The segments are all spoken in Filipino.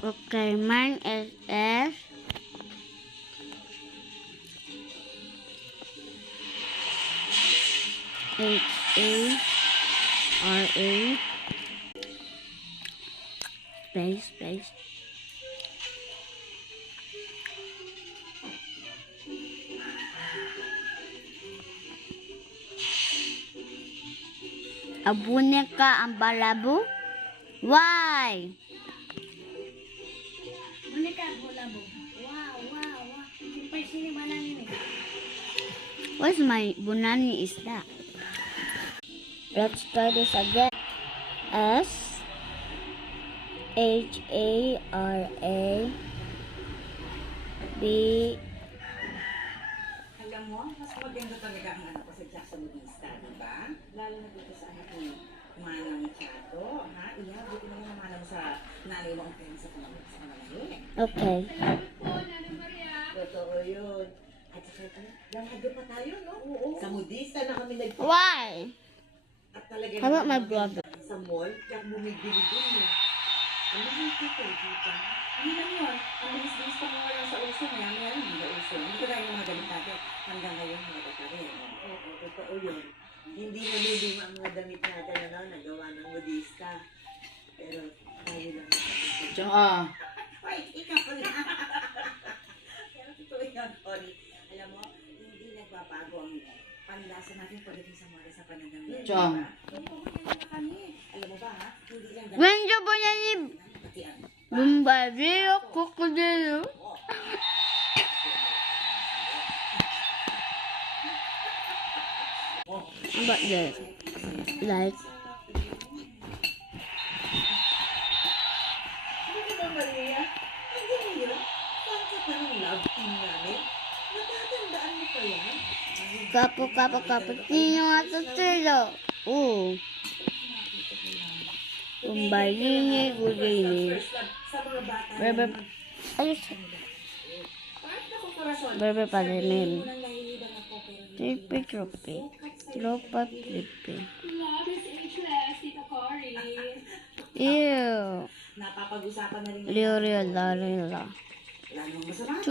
Okay, mine is S. H-A-R-A. Space. Abune ka ang balabo? Why? Boneka balabo. Wow. Simpay sini banani ni. What's my bunani is that? Let's try this again. S H-A-R-A B. Alam mo, mas maganda talaga ang anak ko sa Jackson Modista, di ba? Lalo na dito sa anak ni Manang Chato, ha? Iya, buti naman ang manang sa nanay mo ang pera sa panahon. Okay. Totoo yun. At saka, lamado pa tayo, no? Oo. Sa Modista na kami Why? At talaga How about my brother? sa mall, kaya bumibili dun yun. Ang mahal dito, di ba? Hindi lang yun. Ang bilis-bilis pa mga lang sa uso, maya hindi na uso. Hindi ko tayo mga damit natin. Hanggang ngayon, mga tatari. Oo, totoo yun. Hindi nalilima ang mga damit natin, ano, nagawa ng modista. Pero, tayo lang. Wait, ikaw pa rin. Pero totoo yun, Ori. Alam mo, hindi nagbabago ang panlasa natin pagdating sa mga sa pananamit. Chong. Alam mo ba, ha? Hindi lang When you bunani pati ang Bombardeo crocodile. How about this? Like Ano ba, Maria? Hanggang ngayon, saan ka pa ng love team namin? Natatandaan mo pa yan? cappuccino at the trilo. Ooh. Bombardini gudini. Sa mga bata. Bebe. Ayos. Kahit ako corazon. Bebe pa rin. Unang nahihibang ako pero Tripi tropi. Tropa tripi. Love is ageless, Tita Cory. Ew. napapag-usapan na rin. Leo la. Lalong masama.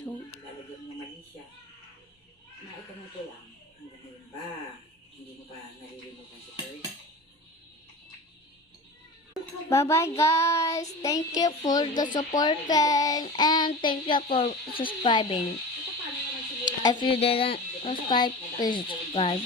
Tung. Lalagyan mo mali siya. Naitanong ko lang, hanggang ngayon ba, hindi mo pa naririnig ang si Kurt? Bye guys. Thank you for the supporting and thank you for subscribing. If you didn't subscribe, please subscribe.